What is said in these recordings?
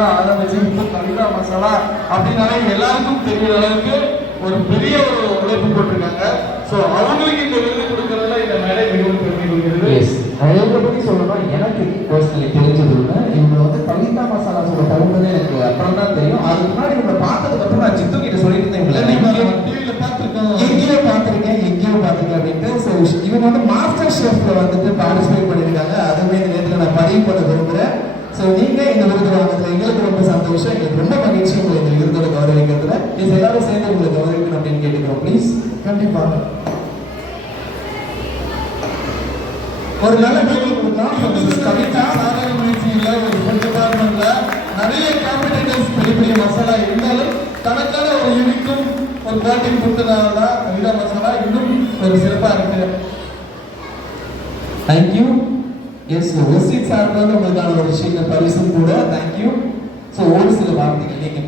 அதை ஆரம்பிச்சு இப்போ தனிதா மசாலா அப்படின்னாலே எல்லாருக்கும் தெரியுற அளவுக்கு ஒரு பெரிய ஒரு உழைப்பு போட்டிருக்காங்க. ஸோ அவங்களுக்கு இந்த விருது கொடுக்கறதுல இந்த மேடை மிகவும் பெருமை கொள்கிறது. பற்றி சொல்லணும்னா எனக்கு பர்சனலி தெரிஞ்சது இல்லை இவங்க வந்து தனிதா மசாலா சொல்ல தகுந்ததே எனக்கு அப்புறம் தான் தெரியும். அதுக்கு முன்னாடி இவங்க பார்த்ததுக்கு அப்புறம் நான் சித்து கிட்ட சொல்லிட்டு இருந்தேன் நீங்கள் டிவியில் பார்த்துருக்கேன் எங்கேயோ பார்த்துருக்கேன் எங்கேயோ பார்த்துருக்கேன் அப்படின்ட்டு. இவங்க வந்து மாஸ்டர் ஷெஃப்ல வந்துட்டு பார்ட்டிசிபேட் பண்ணியிருக்காங்க. அதுவே நேரத்தில் நான் பதிவு பண்ணது ஸோ நீங்கள் இந்த விருது வாங்கிறதுல எங்களுக்கு ரொம்ப சந்தோஷம். எங்களுக்கு ரொம்ப மகிழ்ச்சி உங்களை இந்த விருதோட கௌரவிக்கிறதுல. இது எல்லாரும் சேர்ந்து உங்களை கௌரவிக்கணும் அப்படின்னு கேட்டுக்கிறோம். ப்ளீஸ் கண்டிப்பாக ஒரு நல்ல பேர் கொடுக்கலாம். கவிதா நாராயணமூர்த்தியில் ஒரு ஃபுட் டிபார்ட்மெண்ட்ல நிறைய காம்படிட்டர்ஸ் பெரிய பெரிய மசாலா இருந்தாலும் தனக்கான ஒரு யூனிக்கும் ஒரு ப்ரோட்டீன் கொடுத்தனால தான் கவிதா மசாலா இன்னும் ஒரு சிறப்பாக இருக்கு. தேங்க்யூ ஸோ வெஸ்டின் சார்பாக உங்களுக்கான ஒரு சின்ன பரிசும் கூட தேங்க்யூ ஸோ ஒரு சில வார்த்தைகள் நீங்கள்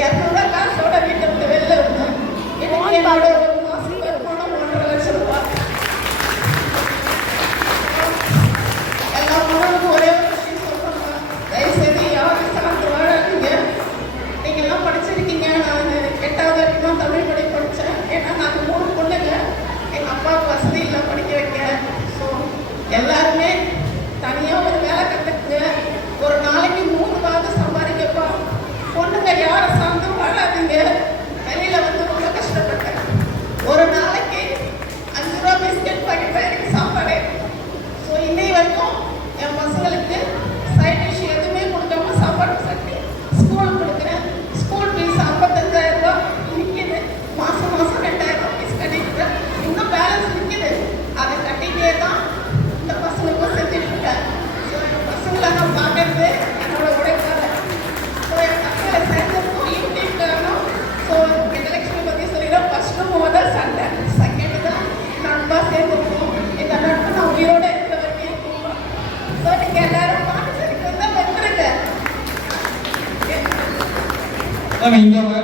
இரநூறுவா காசோட வீட்டை விட்டு வெளில இருந்தேன் மாசம் வருமானம் ஒன்றரை லட்சம் ரூபாய். எல்லா உணவுக்கும் ஒரே ஒரு விஷயம் சொல்றாங்க தயவுசெய்து யாரும் சாப்பிட்டு வாழாதீங்க. படிச்சிருக்கீங்க. நான் எட்டாவது வரைக்கும் தமிழ் மொழி படித்தேன் ஏன்னா நாங்கள் மூணு பொண்ணுங்க. எங்கள் அப்பாவுக்கு வசதி இல்லை படிக்க வைக்க. ஸோ எல்லாருமே தனியாக ஒரு வேலை கற்றுக்குங்க ஒரு நாளைக்கு மூணு வாரம் சம்பாதிக்கப்பா பொண்ணுங்க யாரை வரைக்கும் என் பசங்களுக்கு சைட் டிஷ் 明白吗